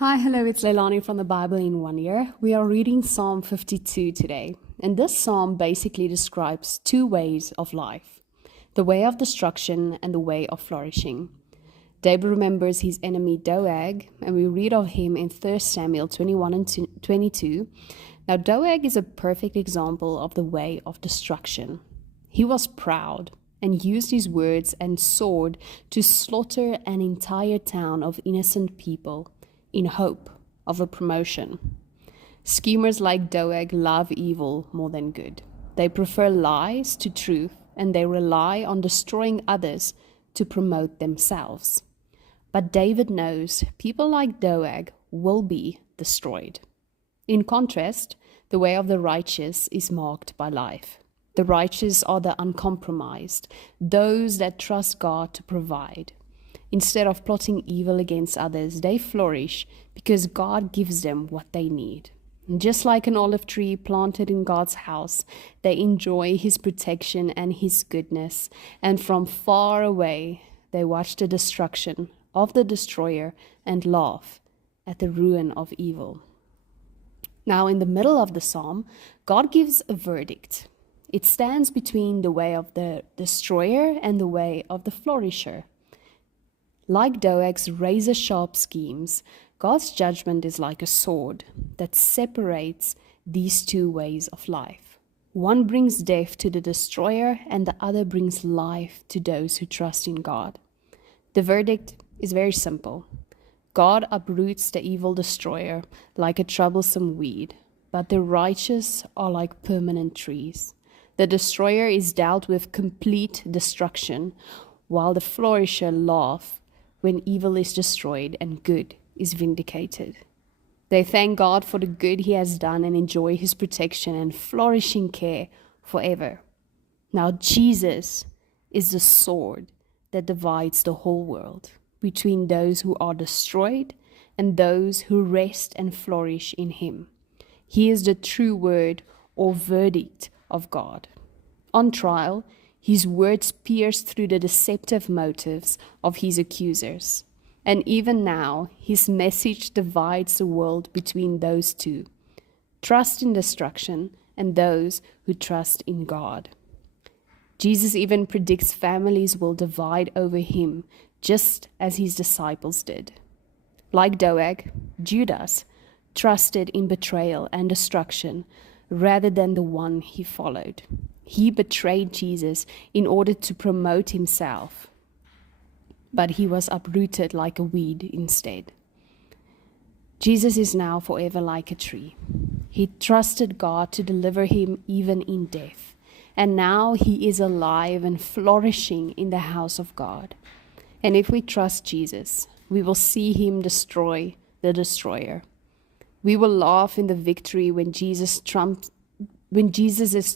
Hi, hello, it's Leilani from the Bible in 1 Year. We are reading Psalm 52 today, and this psalm basically describes two ways of life, the way of destruction and the way of flourishing. David remembers his enemy Doeg, and we read of him in 1 Samuel 21 and 22. Now, Doeg is a perfect example of the way of destruction. He was proud and used his words and sword to slaughter an entire town of innocent people in hope of a promotion. Schemers like Doeg love evil more than good. They prefer lies to truth, and they rely on destroying others to promote themselves. But David knows people like Doeg will be destroyed. In contrast, the way of the righteous is marked by life. The righteous are the uncompromised, those that trust God to provide. Instead of plotting evil against others, they flourish because God gives them what they need. And just like an olive tree planted in God's house, they enjoy His protection and His goodness. And from far away, they watch the destruction of the destroyer and laugh at the ruin of evil. Now, in the middle of the psalm, God gives a verdict. It stands between the way of the destroyer and the way of the flourisher. Like Doeg's razor-sharp schemes, God's judgment is like a sword that separates these two ways of life. One brings death to the destroyer, and the other brings life to those who trust in God. The verdict is very simple. God uproots the evil destroyer like a troublesome weed, but the righteous are like permanent trees. The destroyer is dealt with complete destruction, while the flourisher laughs when evil is destroyed and good is vindicated. They thank God for the good He has done and enjoy His protection and flourishing care forever. Now, Jesus is the sword that divides the whole world between those who are destroyed and those who rest and flourish in Him. He is the true word or verdict of God. On trial, His words pierce through the deceptive motives of His accusers. And even now, His message divides the world between those two, trust in destruction and those who trust in God. Jesus even predicts families will divide over Him, just as His disciples did. Like Doeg, Judas trusted in betrayal and destruction rather than the one he followed. He betrayed Jesus in order to promote himself, but he was uprooted like a weed instead. Jesus is now forever like a tree. He trusted God to deliver him even in death, and now he is alive and flourishing in the house of God. And if we trust Jesus, we will see Him destroy the destroyer. We will laugh in the victory when Jesus'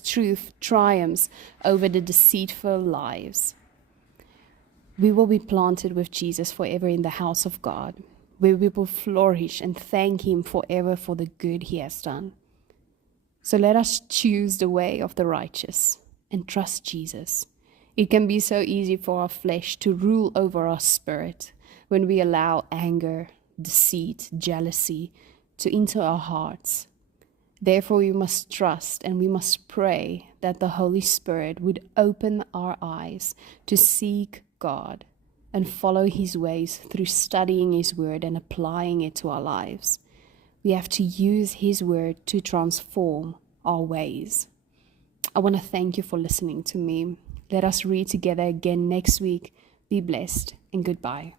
truth triumphs over the deceitful lies. We will be planted with Jesus forever in the house of God, where we will flourish and thank Him forever for the good He has done. So let us choose the way of the righteous and trust Jesus. It can be so easy for our flesh to rule over our spirit when we allow anger, deceit, jealousy to enter our hearts. Therefore, we must trust and we must pray that the Holy Spirit would open our eyes to seek God and follow His ways through studying His Word and applying it to our lives. We have to use His Word to transform our ways. I want to thank you for listening to me. Let us read together again next week. Be blessed and goodbye.